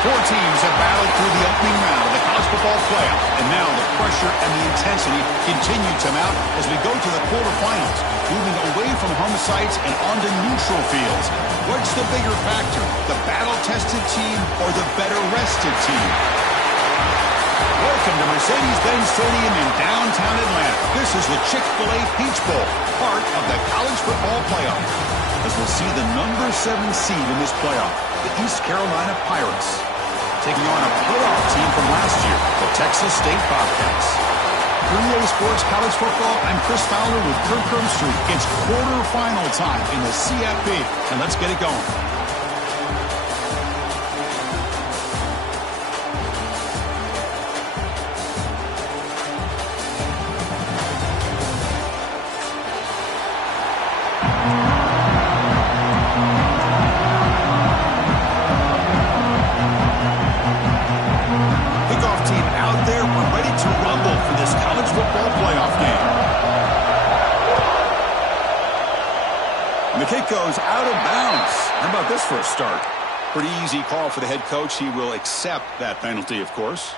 Four teams have battled through the opening round of the college football playoff, and now the pressure and the intensity continue to mount as we go to the quarterfinals, moving away from home sites and onto neutral fields. What's the bigger factor, the battle-tested team or the better-rested team? Welcome to Mercedes-Benz Stadium in downtown Atlanta. This is the Chick-fil-A Peach Bowl, part of the college football playoff. As we'll see the number 7 seed in this playoff, the East Carolina Pirates, taking on a playoff team from last year, the Texas State Bobcats. For EA Sports College Football, I'm Chris Fowler with Kirk Herbstreit. It's quarterfinal time in the CFP, and let's get it going. The kick goes out of bounds. How about this for a start? Pretty easy call for the head coach. He will accept that penalty, of course.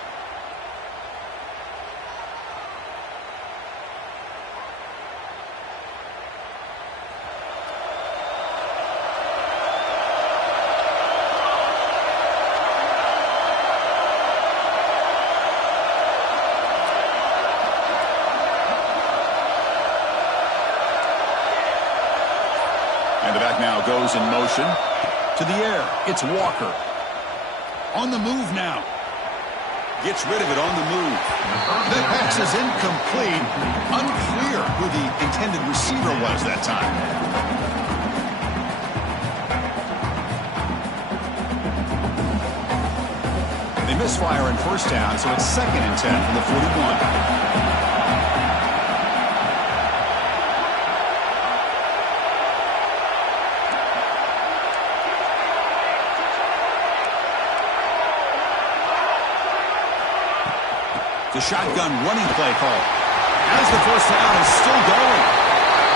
And the back now goes in motion. To the air, it's Walker. On the move now. Gets rid of it on the move. The pass is incomplete. Unclear who the intended receiver was that time. They misfire in first down, so it's 2nd and 10 from the 41. The shotgun running play call. As the first down is still going.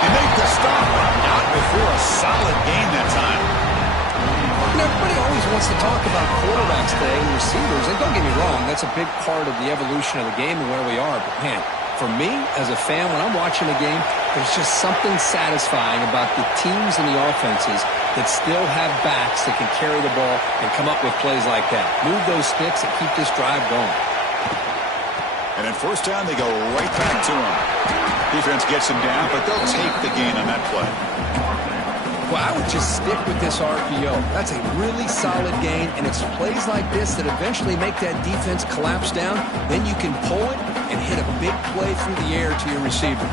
They make the stop. Not before a solid game that time. You know, everybody always wants to talk about quarterbacks today and receivers. And don't get me wrong, that's a big part of the evolution of the game and where we are. But, man, for me, as a fan, when I'm watching a game, there's just something satisfying about the teams and the offenses that still have backs that can carry the ball and come up with plays like that. Move those sticks and keep this drive going. And at first down, they go right back to him. Defense gets him down, but they'll take the gain on that play. Well, I would just stick with this RPO. That's a really solid gain, and it's plays like this that eventually make that defense collapse down. Then you can pull it and hit a big play through the air to your receiver.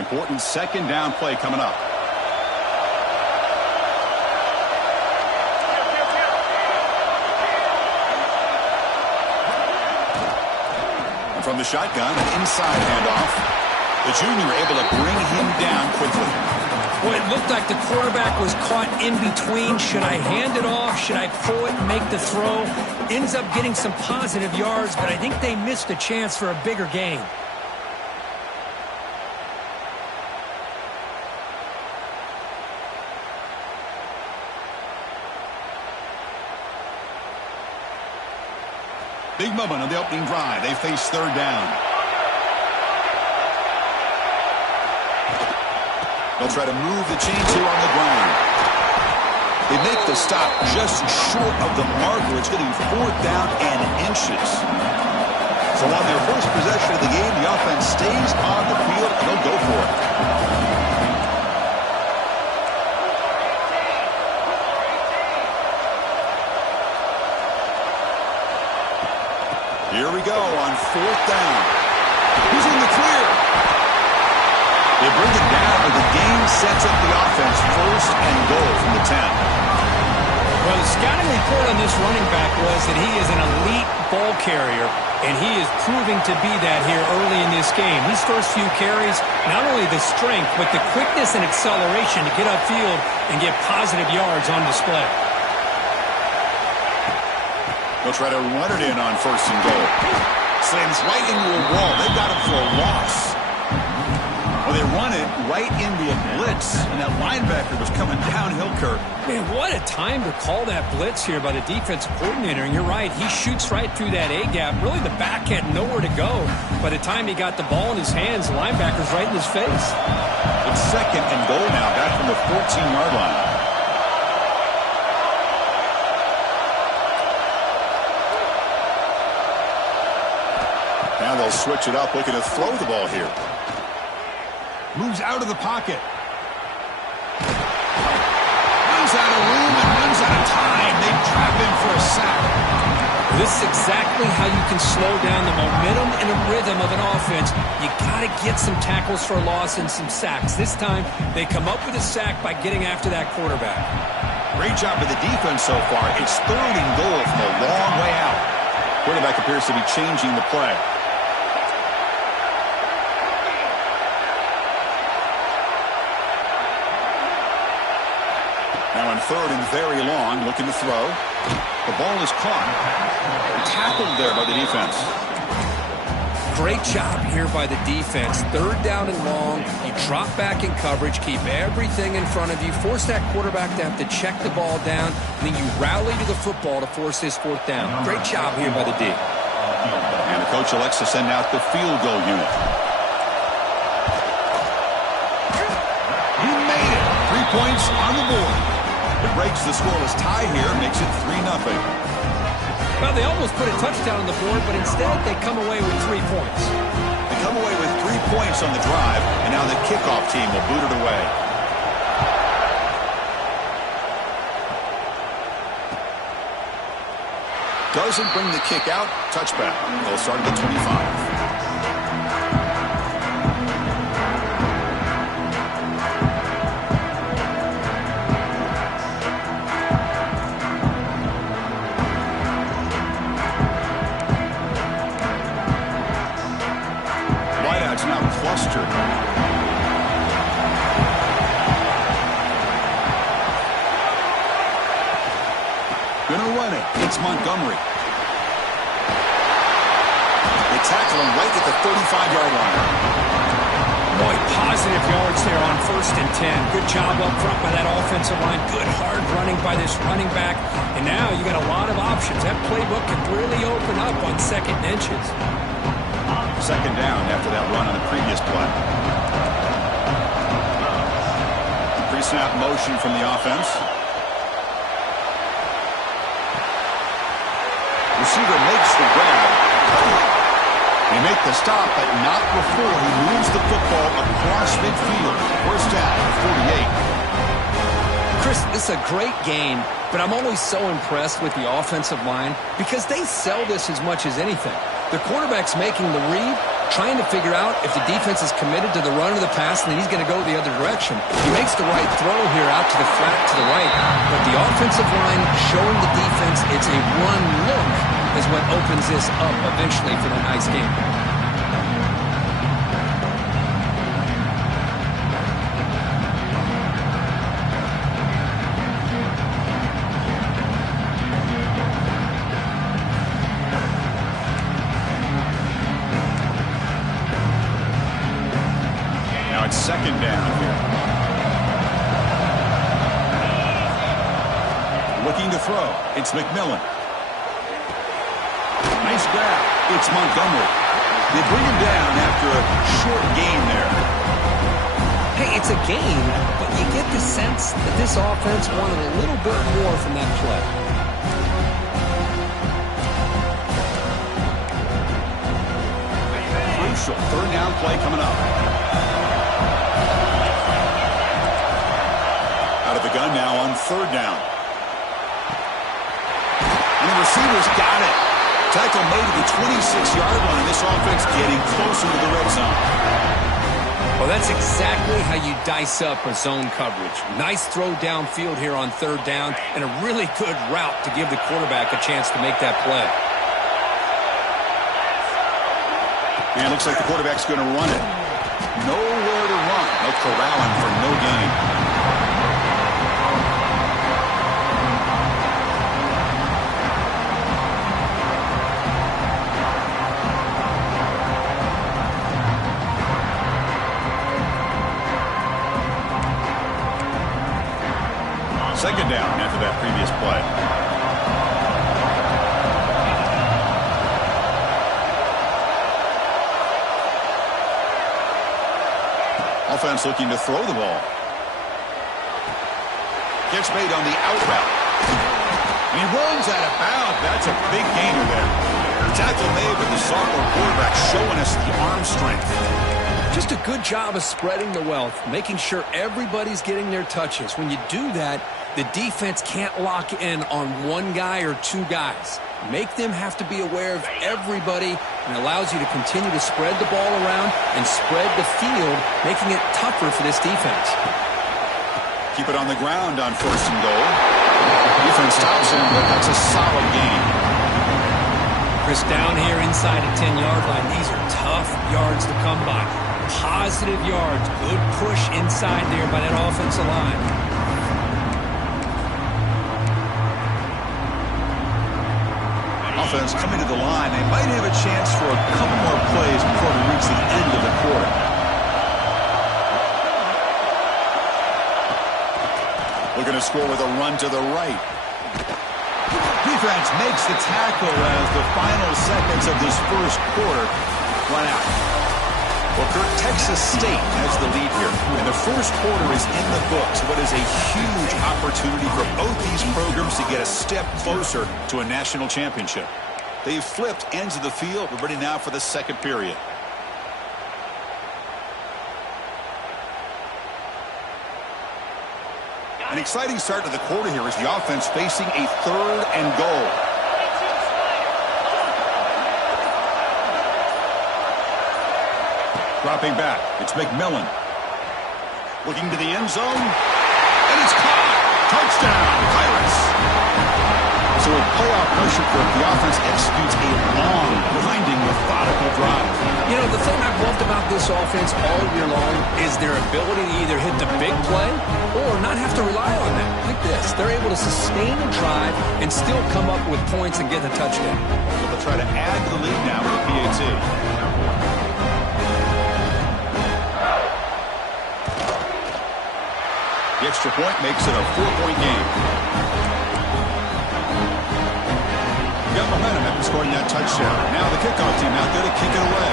Important 2nd down play coming up. From the shotgun, an inside handoff. The junior able to bring him down quickly. Well, it looked like the quarterback was caught in between. Should I hand it off? Should I pull it and make the throw? Ends up getting some positive yards, but I think they missed a chance for a bigger gain. Big moment on the opening drive. They face 3rd down. They'll try to move the chains here on the ground. They make the stop just short of the marker. It's going to be 4th down and inches. So on their first possession of the game, the offense stays on the field, and they'll go for it. Here we go on 4th down. He's in the clear. They bring it down, but the game sets up the offense 1st and goal from the 10. Well, the scouting report on this running back was that he is an elite ball carrier, and he is proving to be that here early in this game. These first few carries, not only the strength, but the quickness and acceleration to get upfield and get positive yards on display. They'll try to run it in on 1st and goal. Slams right into a wall. They've got him for a loss. Well, they run it right into a blitz, and that linebacker was coming downhill, Kurt. Man, what a time to call that blitz here by the defensive coordinator. And you're right, he shoots right through that A-gap. Really, the back had nowhere to go. By the time he got the ball in his hands, the linebacker's right in his face. It's 2nd and goal now, back from the 14-yard line. Now they'll switch it up, looking to throw the ball here. Moves out of the pocket. Runs out of room and runs out of time. They trap him for a sack. This is exactly how you can slow down the momentum and a rhythm of an offense. You got to get some tackles for a loss and some sacks. This time, they come up with a sack by getting after that quarterback. Great job of the defense so far. It's 3rd and goal from a long way out. Quarterback appears to be changing the play. Now on 3rd and very long, looking to throw. The ball is caught. Tackled there by the defense. Great job here by the defense. 3rd down and long. You drop back in coverage, keep everything in front of you, force that quarterback to have to check the ball down, and then you rally to the football to force this 4th down. Great job here by the D. And the coach elects to send out the field goal unit. He made it. 3 points on the board. It breaks the scoreless tie here, makes it 3-0. Well, they almost put a touchdown on the board, but instead they come away with 3 points. They come away with 3 points on the drive, and now the kickoff team will boot it away. Doesn't bring the kick out. Touchback. They'll start at the 25. Clustered. Gonna run it. It's Montgomery. They tackle him right at the 35-yard line. Boy, positive yards there on 1st and 10. Good job up front by that offensive line. Good hard running by this running back. And now you got a lot of options. That playbook can really open up on 2nd and inches. 2nd down after that run on the previous play. Pre-snap motion from the offense. Receiver makes the grab. They make the stop, but not before he moves the football across midfield. 1st down, 48. Chris, this is a great game, but I'm always so impressed with the offensive line because they sell this as much as anything. The quarterback's making the read, trying to figure out if the defense is committed to the run or the pass, and then he's going to go the other direction. He makes the right throw here out to the flat to the right, but the offensive line showing the defense it's a run look is what opens this up eventually for the nice game. It's 2nd down here. Looking to throw. It's McMillan. Nice grab. It's Montgomery. They bring him down after a short gain there. Hey, it's a gain, but you get the sense that this offense wanted a little bit more from that play. Crucial 3rd down play coming up. Out of the gun now on 3rd down. And the receiver's got it. Tackle made to the 26-yard line. This offense getting closer to the red zone. Well, that's exactly how you dice up a zone coverage. Nice throw downfield here on 3rd down, and a really good route to give the quarterback a chance to make that play. And it looks like the quarterback's going to run it. Nowhere to run. No corralling for no gain. Second down after that previous play. Offense looking to throw the ball. Gets made on the out route. He runs out of bounds. That's a big gainer there. The tackle made with the sophomore quarterback showing us the arm strength. Just a good job of spreading the wealth, making sure everybody's getting their touches. When you do that, the defense can't lock in on one guy or two guys. Make them have to be aware of everybody, and allows you to continue to spread the ball around and spread the field, making it tougher for this defense. Keep it on the ground on 1st and goal. Defense stops him, but that's a solid gain. Chris, down here inside a 10-yard line, these are tough yards to come by. Positive yards, good push inside there by that offensive line. Offense coming to the line. They might have a chance for a couple more plays before we reach the end of the quarter. Looking to score with a run to the right. Defense makes the tackle as the final seconds of this first quarter run out. Well, Kirk, Texas State has the lead here, and the first quarter is in the books. What is a huge opportunity for both these programs to get a step closer to a national championship. They've flipped ends of the field. We're ready now for the second period. An exciting start to the quarter here as the offense facing a 3rd and goal. Dropping back, it's McMillan. Looking to the end zone, and it's caught. Touchdown, Pirates. So with playoff pressure for the offense executes a long, grinding, methodical drive. You know, the thing I've loved about this offense all year long is their ability to either hit the big play or not have to rely on that. Like this, they're able to sustain a drive and still come up with points and get a touchdown. So they'll try to add to the lead now with the PAT. The extra point makes it a 4-point game. Got momentum after scoring that touchdown. Now the kickoff team out there to kick it away.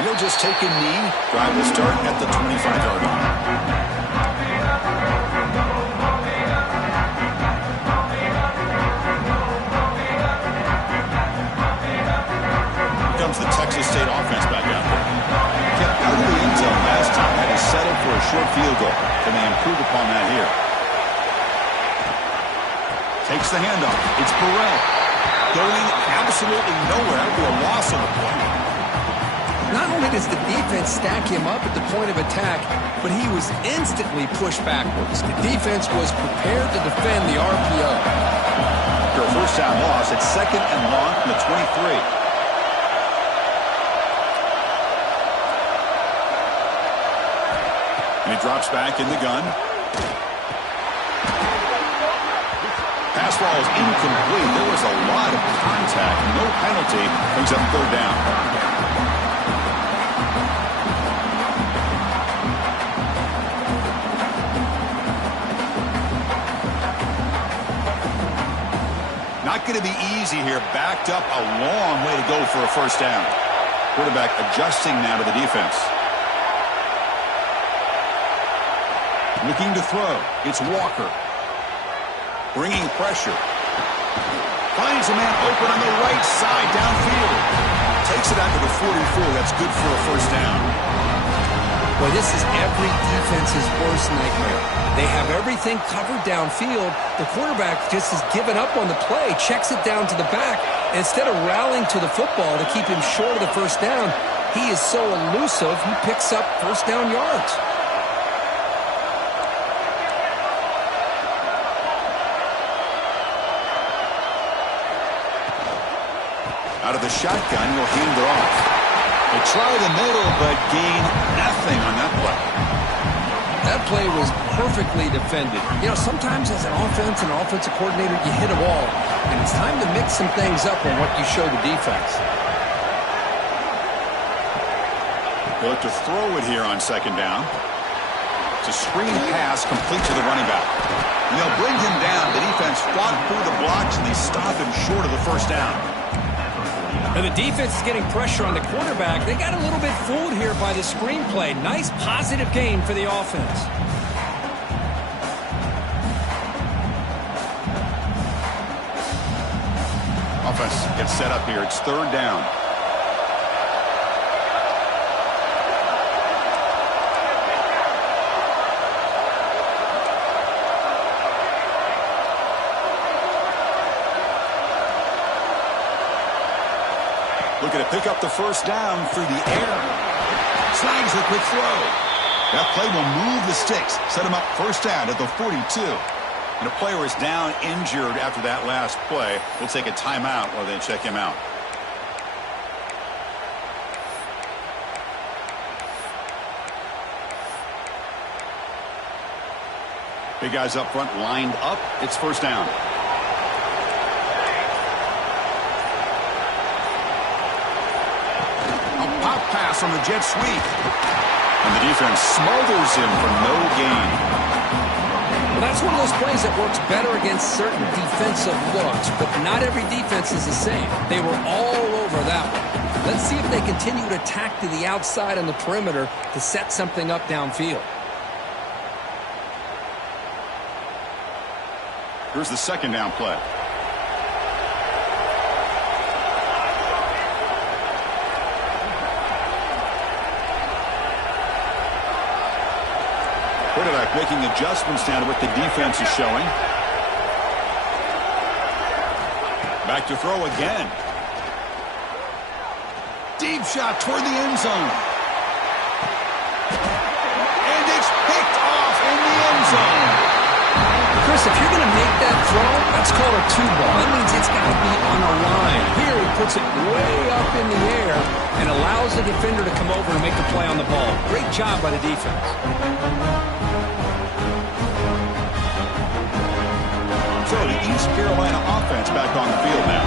And he'll just take a knee. Drive will start at the 25-yard line. The Texas State offense back out there. Kept out of the end zone last time. Had to settle for a short field goal. Can they improve upon that here? Takes the handoff. It's Burrell. Going absolutely nowhere for a loss on the play. Not only does the defense stack him up at the point of attack, but he was instantly pushed backwards. The defense was prepared to defend the RPO. After a first down loss, it's 2nd and long from the 23. And he drops back in the gun. Pass ball is incomplete. There was a lot of contact. No penalty. Brings up 3rd down. Not going to be easy here. Backed up a long way to go for a first down. Quarterback adjusting now to the defense. Looking to throw. It's Walker. Bringing pressure. Finds a man open on the right side downfield. Takes it out to the 44. That's good for a first down. Boy, this is every defense's worst nightmare. They have everything covered downfield. The quarterback just has given up on the play, checks it down to the back. And instead of rallying to the football to keep him short of the first down, he is so elusive, he picks up first down yards. Out of the shotgun, he'll hand it off. They try the middle, but gain nothing on that play. That play was perfectly defended. You know, sometimes as an offensive coordinator, you hit a wall, and it's time to mix some things up on what you show the defense. They'll look to throw it here on second down. It's a screen pass complete to the running back. And they'll bring him down. The defense fought through the blocks, and they stop him short of the first down. And the defense is getting pressure on the quarterback. They got a little bit fooled here by the screenplay. Nice positive gain for the offense. Offense gets set up here. It's third down. Looking to pick up the first down through the air. Snags the quick throw. That play will move the sticks. Set him up first down at the 42. And a player is down injured after that last play. We'll take a timeout while they check him out. Big guys up front lined up. It's first down. Pass on the jet sweep. And the defense smothers him for no gain. Well, that's one of those plays that works better against certain defensive looks, but not every defense is the same. They were all over that one. Let's see if they continue to attack to the outside on the perimeter to set something up downfield. Here's the second down play. Quarterback making adjustments down to what the defense is showing. Back to throw again. Deep shot toward the end zone. And it's picked off in the end zone. Chris, if you're going to make that throw, that's called a two ball. That means it's got to be on a line. Here he puts it way up in the air and allows the defender to come over and make the play on the ball. Great job by the defense. So the East Carolina offense back on the field now.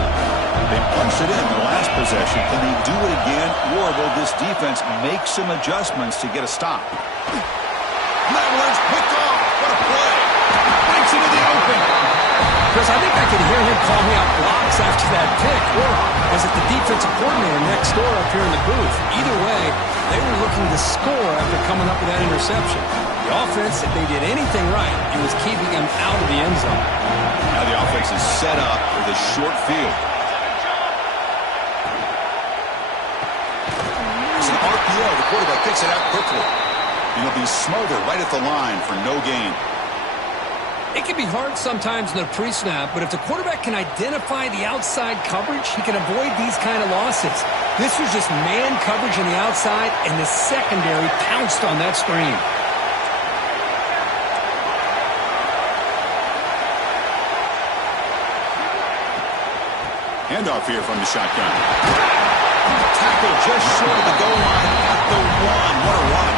They punched it in the last possession. Can they do it again, or will this defense make some adjustments to get a stop? That one's picked off. What a play. Bites into the open. Chris, I think I could hear him calling out blocks after that pick. Or was it the defensive coordinator next door up here in the booth? Either way, they were looking to score after coming up with that interception. The offense, if they did anything right, it was keeping him out of the end zone. Now the offense is set up with a short field. It's an RPO. The quarterback picks it out quickly. And he'll be smothered right at the line for no gain. It can be hard sometimes in the pre-snap, but if the quarterback can identify the outside coverage, he can avoid these kind of losses. This was just man coverage on the outside, and the secondary pounced on that screen. Handoff here from the shotgun. Tackle just short of the goal line at the one. What a run.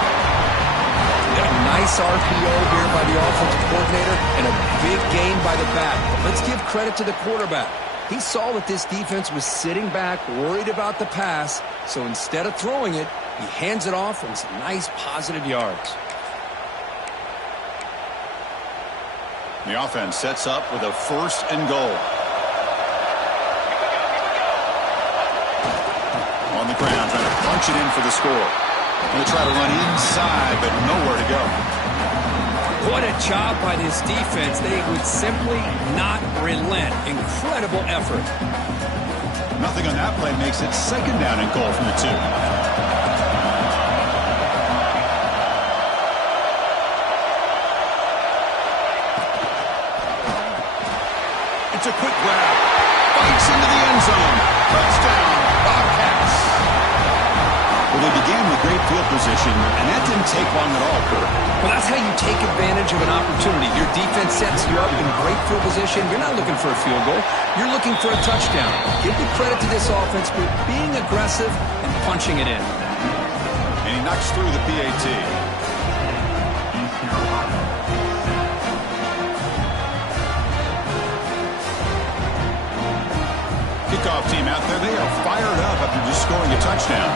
A nice RPO here by the offensive coordinator and a big gain by the back. But let's give credit to the quarterback. He saw that this defense was sitting back, worried about the pass, so instead of throwing it, he hands it off and some nice positive yards. The offense sets up with a first and goal. On the ground, trying to punch it in for the score. Going to try to run inside, but nowhere to go. What a job by this defense. They would simply not relent. Incredible effort. Nothing on that play makes it second down and goal from the 2. It's a quick grab. Bites into the end zone. Touchdown, Bobcats. Well, they began with great field position, and that didn't take long at all, Kurt. Well, that's how you take advantage of an opportunity. Your defense sets you up in great field position. You're not looking for a field goal. You're looking for a touchdown. Give the credit to this offense for being aggressive and punching it in. And he knocks through the PAT. Kickoff team out there. They are fired up after just scoring a touchdown.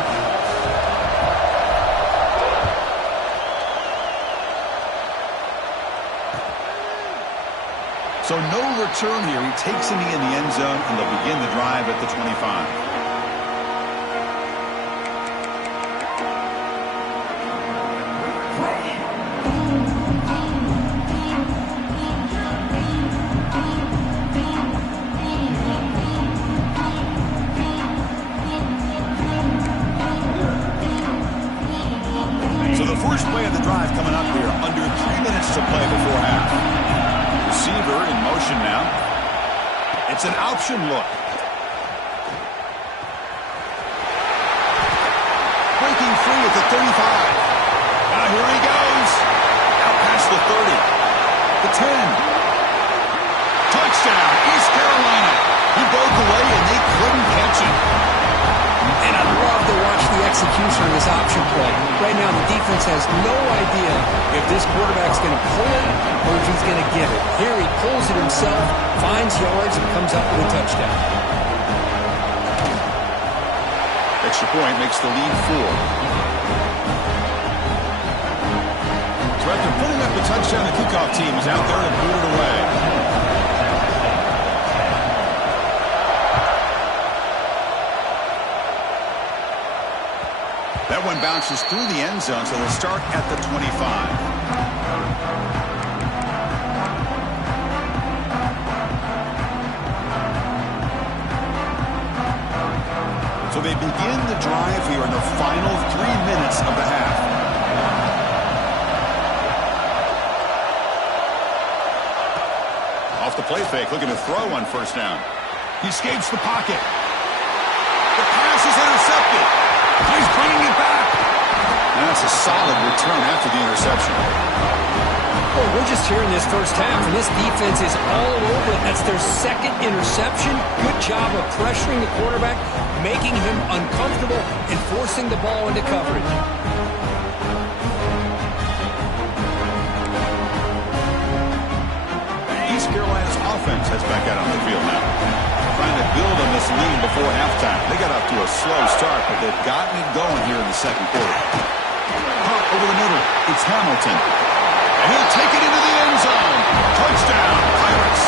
So no return here. He takes a knee in the end zone, and they'll begin the drive at the 25. So the first play of the drive coming up here. Under 3 minutes to play before half. Receiver in motion now. It's an option look. Breaking free at the 35. Now here he goes. Out past the 30. The 10. Touchdown, East Carolina. He broke away and they couldn't catch it. And I love to watch the execution of this option play. Right now, the defense has no idea if this quarterback's going to pull it or if he's going to get it. Here he pulls it himself, finds yards, and comes up with a touchdown. Extra point makes the lead 4. So after putting up the touchdown, the kickoff team is out there to boot it away. That one bounces through the end zone, so they'll start at the 25. So they begin the drive here in the final 3 minutes of the half. Off the play fake, looking to throw on first down. He escapes the pocket. The pass is intercepted. He's bringing it back. And that's a solid return after the interception. Well, we're just here in this first half, and this defense is all over it. That's their second interception. Good job of pressuring the quarterback, making him uncomfortable, and forcing the ball into coverage. East Carolina's offense heads back out on the field now. Trying to build on this lead before halftime. They got off to a slow start, but they've gotten it going here in the second quarter. Pop over the middle. It's Hamilton. And he'll take it into the end zone. Touchdown, Pirates.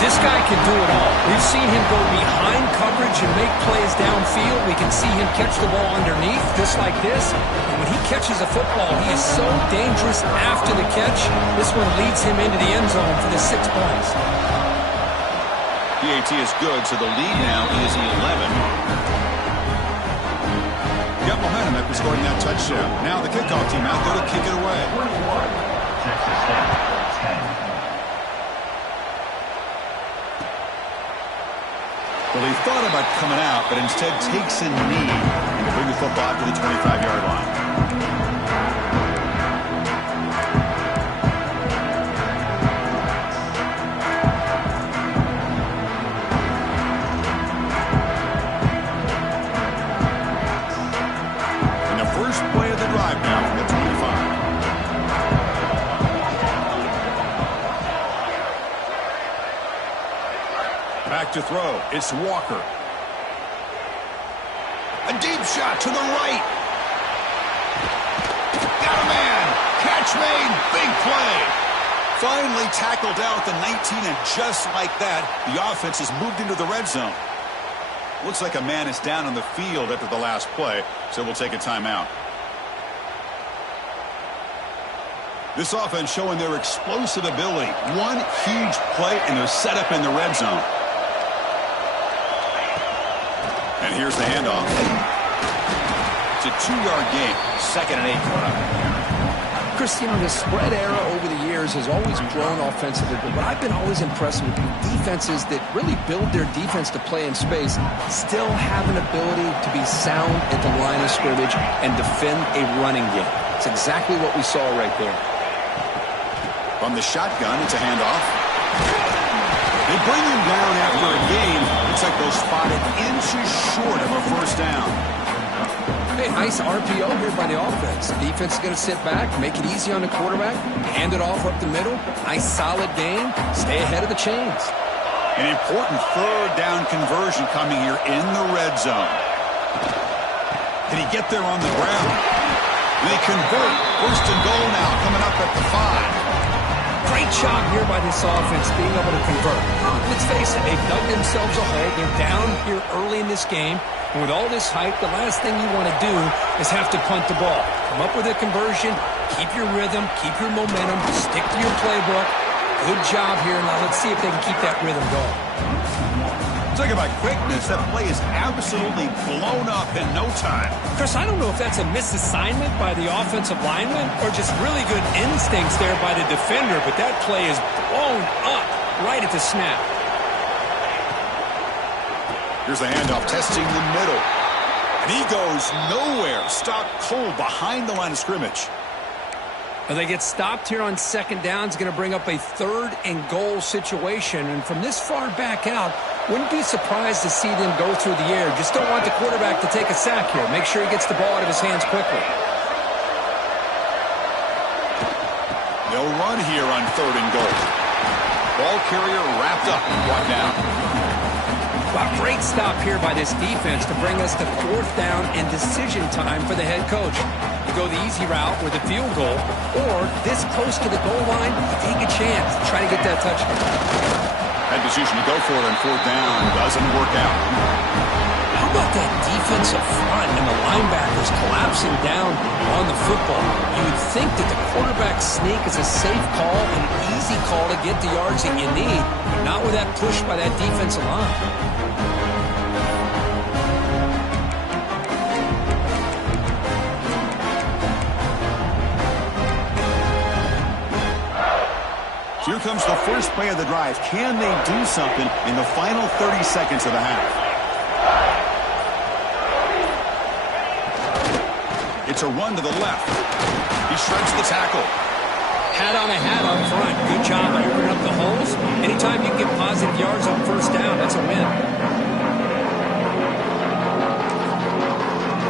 This guy can do it all. We've seen him go behind coverage and make plays downfield. We can see him catch the ball underneath, just like this. And when he catches a football, he is so dangerous after the catch. This one leads him into the end zone for the 6 points. PAT is good, so the lead now is 11. Got momentum after scoring that touchdown. Now the kickoff team out there to kick it away. Well, he thought about coming out, but instead takes a knee to bring the football to the 25-yard line. Back to throw. It's Walker. A deep shot to the right. Got a man. Catch made. Big play. Finally tackled out at the 19, and just like that, the offense has moved into the red zone. Looks like a man is down on the field after the last play, so we'll take a timeout. This offense showing their explosive ability. One huge play, and they're set up in the red zone. And here's the handoff. It's a 2-yard gain. 2nd and 8 coming up. Chris, you know, the spread era over the years has always grown offensively, but what I've been always impressed with defenses that really build their defense to play in space still have an ability to be sound at the line of scrimmage and defend a running game. It's exactly what we saw right there. From the shotgun, it's a handoff. They bring him down after a gain. Looks like they'll spot it inches short of a first down. Hey, nice RPO here by the offense. The defense is going to sit back, make it easy on the quarterback, hand it off up the middle. Nice solid game. Stay ahead of the chains. An important third down conversion coming here in the red zone. Can he get there on the ground? They convert. 1st and goal now coming up at the 5. Great job here by this offense being able to convert. Let's face it, they've dug themselves a hole. They're down here early in this game. And with all this hype, the last thing you want to do is have to punt the ball. Come up with a conversion, keep your rhythm, keep your momentum, stick to your playbook. Good job here. Now let's see if they can keep that rhythm going. Talk about quickness. That play is absolutely blown up in no time. Chris, I don't know if that's a misassignment by the offensive lineman or just really good instincts there by the defender, but that play is blown up right at the snap. Here's the handoff, testing the middle. And he goes nowhere. Stopped cold behind the line of scrimmage. Well, they get stopped here on second down. It's going to bring up a 3rd and goal situation. And from this far back out, wouldn't be surprised to see them go through the air. Just don't want the quarterback to take a sack here. Make sure he gets the ball out of his hands quickly. They'll run here on 3rd and goal. Ball carrier wrapped up and brought down. Wow, great stop here by this defense to bring us to 4th down and decision time for the head coach. You go the easy route with a field goal, or this close to the goal line, take a chance. Try to get that touchdown. That decision to go for it on 4th down doesn't work out. How about that defensive front and the linebackers collapsing down on the football? You would think that the quarterback sneak is a safe call, an easy call to get the yards that you need, but not with that push by that defensive line. Here comes the first play of the drive. Can they do something in the final 30 seconds of the half? It's a run to the left. He shreds the tackle. Hat on a hat up front. Good job by opening up the holes. Anytime you can get positive yards on 1st down, that's a win.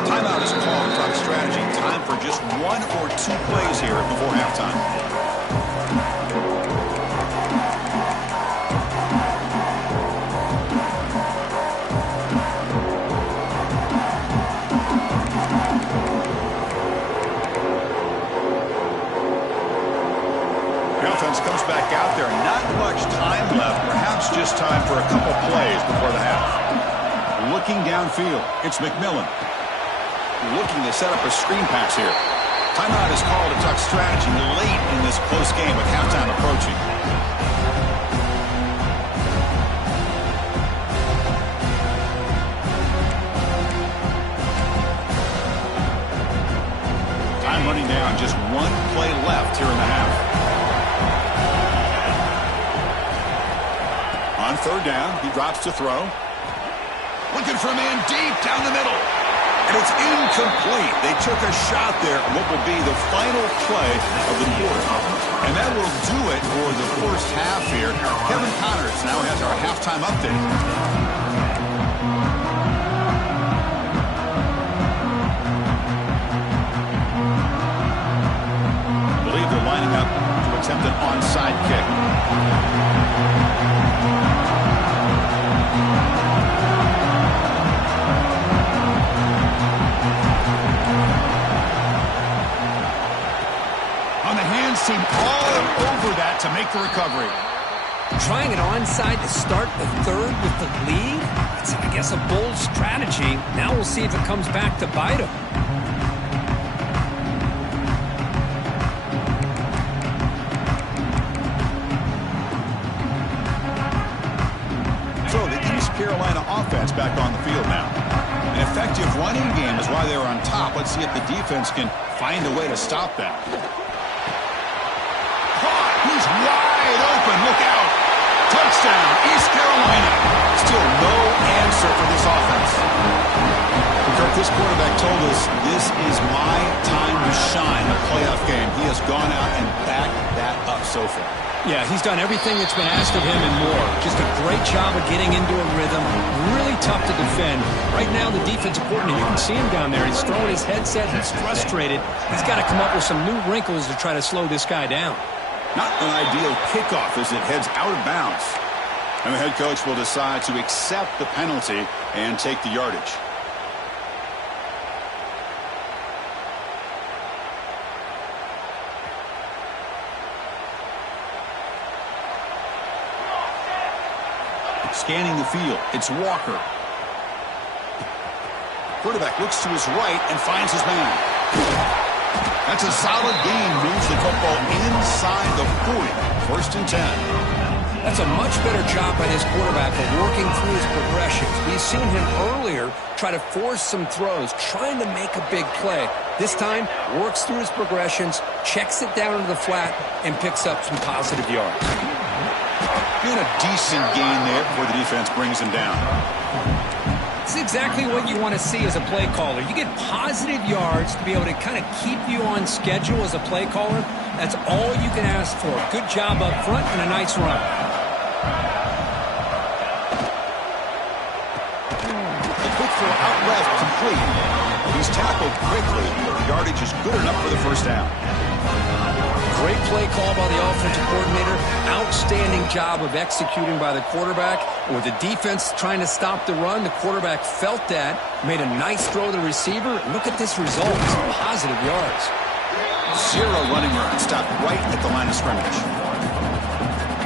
Timeout is called. Talk strategy. Time for just 1 or 2 plays here before halftime. Comes back out there. Not much time left. Perhaps just time for a couple plays before the half. Looking downfield. It's McMillan. Looking to set up a screen pass here. Timeout is called to talk strategy late in this close game with halftime approaching. Time running down. Just 1 play left here in the half. On 3rd down, he drops to throw. Looking for a man deep down the middle. And it's incomplete. They took a shot there at what will be the final play of the quarter. And that will do it for the first half here. Kevin Connors now has our halftime update. I believe they're lining up to attempt an onside kick. Seem all over that to make the recovery. Trying an onside to start the 3rd with the lead? It's, I guess, a bold strategy. Now we'll see if it comes back to bite him. So the East Carolina offense back on the field now. An effective running game is why they're on top. Let's see if the defense can find a way to stop that. He's wide open. Look out. Touchdown, East Carolina. Still no answer for this offense. Kirk, this quarterback told us this is my time to shine in a playoff game. He has gone out and backed that up so far. Yeah, he's done everything that's been asked of him and more. Just a great job of getting into a rhythm. Really tough to defend. Right now, the defensive coordinator, you can see him down there. He's throwing his headset. He's frustrated. He's got to come up with some new wrinkles to try to slow this guy down. Not an ideal kickoff as it heads out of bounds. And the head coach will decide to accept the penalty and take the yardage. Scanning the field, it's Walker. Quarterback looks to his right and finds his man. That's a solid gain. Moves the football inside the 40. First and 10. That's a much better job by this quarterback of working through his progressions. We've seen him earlier try to force some throws, trying to make a big play. This time, works through his progressions, checks it down into the flat, and picks up some positive yards. Doing a decent gain there before the defense brings him down. It's exactly what you want to see as a play caller. You get positive yards to be able to kind of keep you on schedule as a play caller. That's all you can ask for. Good job up front and a nice run. The quick throw out left, complete. He's tackled quickly. The yardage is good enough for the first down. Great play call by the offensive coordinator. Outstanding job of executing by the quarterback. And with the defense trying to stop the run, the quarterback felt that, made a nice throw to the receiver. Look at this result. Some positive yards. 0 running run. Stopped right at the line of scrimmage.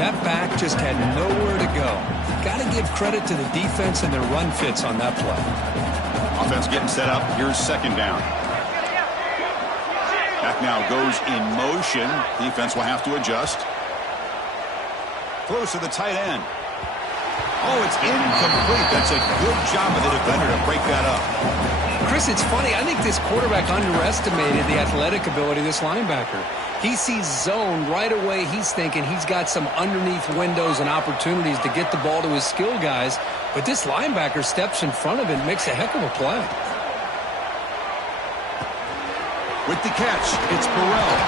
That back just had nowhere to go. Got to give credit to the defense and their run fits on that play. Offense getting set up. Here's second down. Back now goes in motion. Defense will have to adjust. Throws to the tight end. Oh, it's incomplete. That's a good job of the defender to break that up. Chris, it's funny. I think this quarterback underestimated the athletic ability of this linebacker. He sees zone right away. He's thinking he's got some underneath windows and opportunities to get the ball to his skill guys. But this linebacker steps in front of it and makes a heck of a play. With the catch, it's Burrell.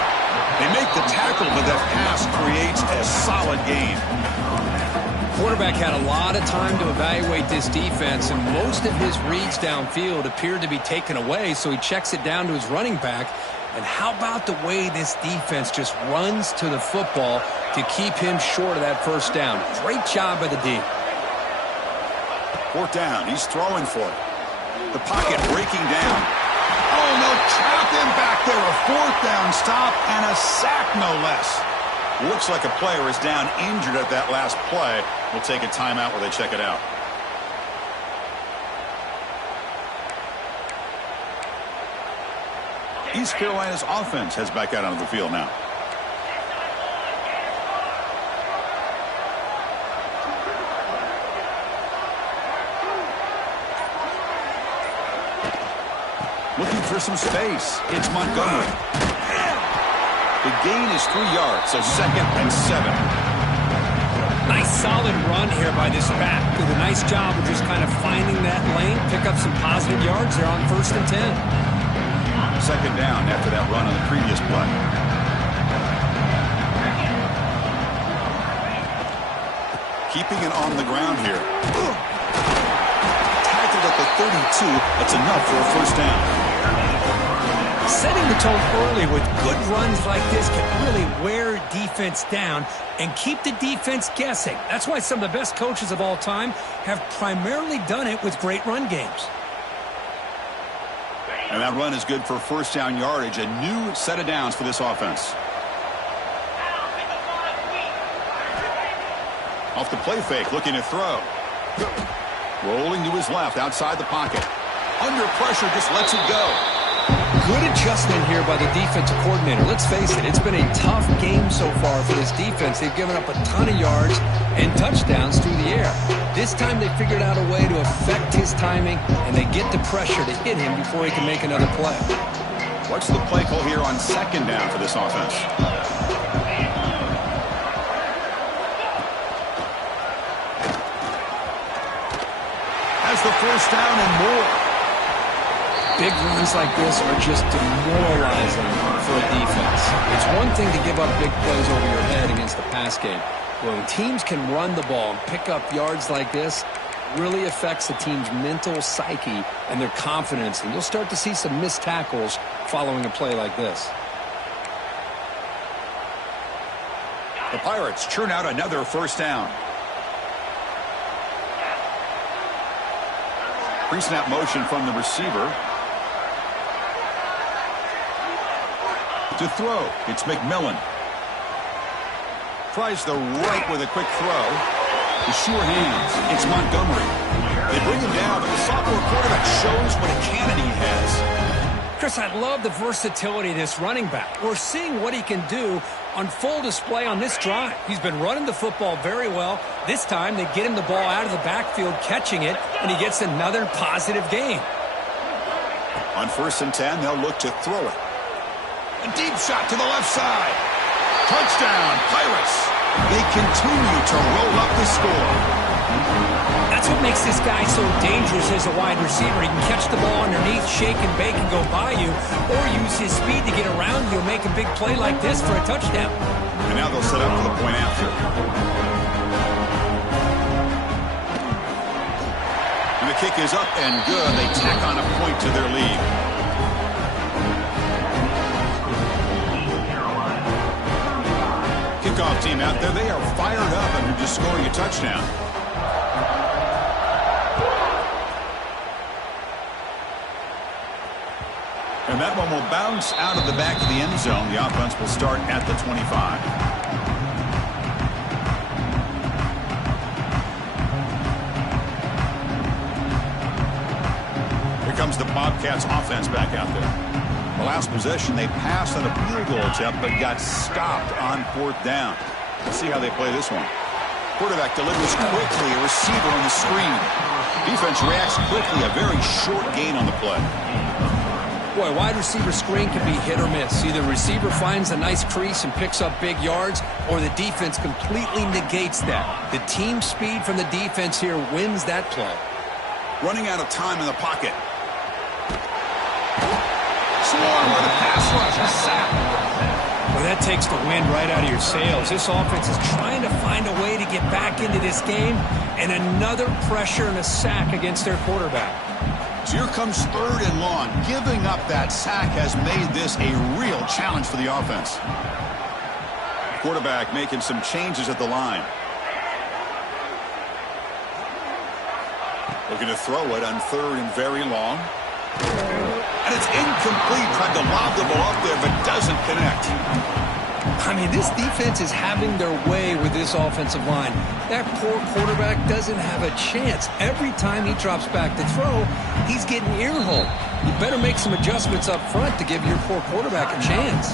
They make the tackle, but that pass creates a solid gain. Quarterback had a lot of time to evaluate this defense, and most of his reads downfield appeared to be taken away, so he checks it down to his running back. And how about the way this defense just runs to the football to keep him short of that first down? Great job by the D. Fourth down, he's throwing for it. The pocket breaking down. Oh, no, trap him back there. A fourth down stop and a sack, no less. Looks like a player is down injured at that last play. We'll take a timeout while they check it out. East Carolina's offense heads back out onto the field now. Looking for some space. It's Montgomery. The gain is 3 yards, so second and 7. Nice solid run here by this back. Did a nice job of just kind of finding that lane, pick up some positive yards there on first and 10. Second down after that run on the previous play. Keeping it on the ground here. Tackled at the 32. That's enough for a first down. Setting the tone early with good runs like this can really wear defense down and keep the defense guessing. That's why some of the best coaches of all time have primarily done it with great run games. And that run is good for first down yardage. A new set of downs for this offense. Off the play fake, looking to throw. Rolling to his left, outside the pocket. Under pressure, just lets it go. Good adjustment here by the defensive coordinator. Let's face it, it's been a tough game so far for this defense. They've given up a ton of yards and touchdowns through the air. This time they figured out a way to affect his timing, and they get the pressure to hit him before he can make another play. What's the play call here on second down for this offense? Has the first down and more. Big runs like this are just demoralizing for a defense. It's one thing to give up big plays over your head against the pass game. When teams can run the ball and pick up yards like this, it really affects the team's mental psyche and their confidence. And you'll start to see some missed tackles following a play like this. The Pirates churn out another first down. Pre-snap motion from the receiver. To throw, it's McMillan. Tries the right with a quick throw. The sure hands. It's Montgomery. They bring him down, but the sophomore quarterback shows what a cannon he has. Chris, I love the versatility of this running back. We're seeing what he can do on full display on this drive. He's been running the football very well. This time, they get him the ball out of the backfield, catching it, and he gets another positive gain. On 1st and 10, they'll look to throw it. A deep shot to the left side. Touchdown, Pirates. They continue to roll up the score. That's what makes this guy so dangerous as a wide receiver. He can catch the ball underneath, shake and bake and go by you, or use his speed to get around you and make a big play like this for a touchdown. And now they'll set up for the point after. And the kick is up and good. They tack on a point to their lead. Kickoff team out there. They are fired up after just scoring a touchdown. And that one will bounce out of the back of the end zone. The offense will start at the 25. Here comes the Bobcats offense back out there. The last possession, they passed on a field goal attempt, but got stopped on 4th down. Let's see how they play this one. Quarterback delivers quickly, a receiver on the screen. Defense reacts quickly, a very short gain on the play. Boy, wide receiver screen can be hit or miss. Either receiver finds a nice crease and picks up big yards, or the defense completely negates that. The team speed from the defense here wins that play. Running out of time in the pocket. Swarm with a pass rush, a sack. Well, that takes the wind right out of your sails. This offense is trying to find a way to get back into this game, and another pressure and a sack against their quarterback. So here comes 3rd and long. Giving up that sack has made this a real challenge for the offense. Quarterback making some changes at the line. Looking to throw it on 3rd and very long. And it's incomplete. Tried to lob the ball up there, but doesn't connect. I mean, this defense is having their way with this offensive line. That poor quarterback doesn't have a chance. Every time he drops back to throw, he's getting earholed. You better make some adjustments up front to give your poor quarterback a chance.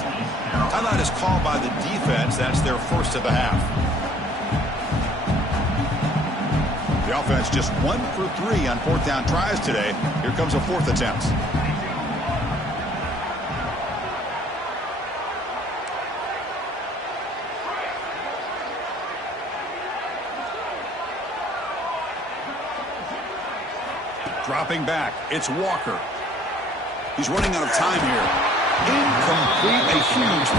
Timeout is called by the defense. That's their first of the half. The offense just 1 for 3 on 4th down tries today. Here comes a 4th attempt. Dropping back, it's Walker. He's running out of time here. Incomplete, a huge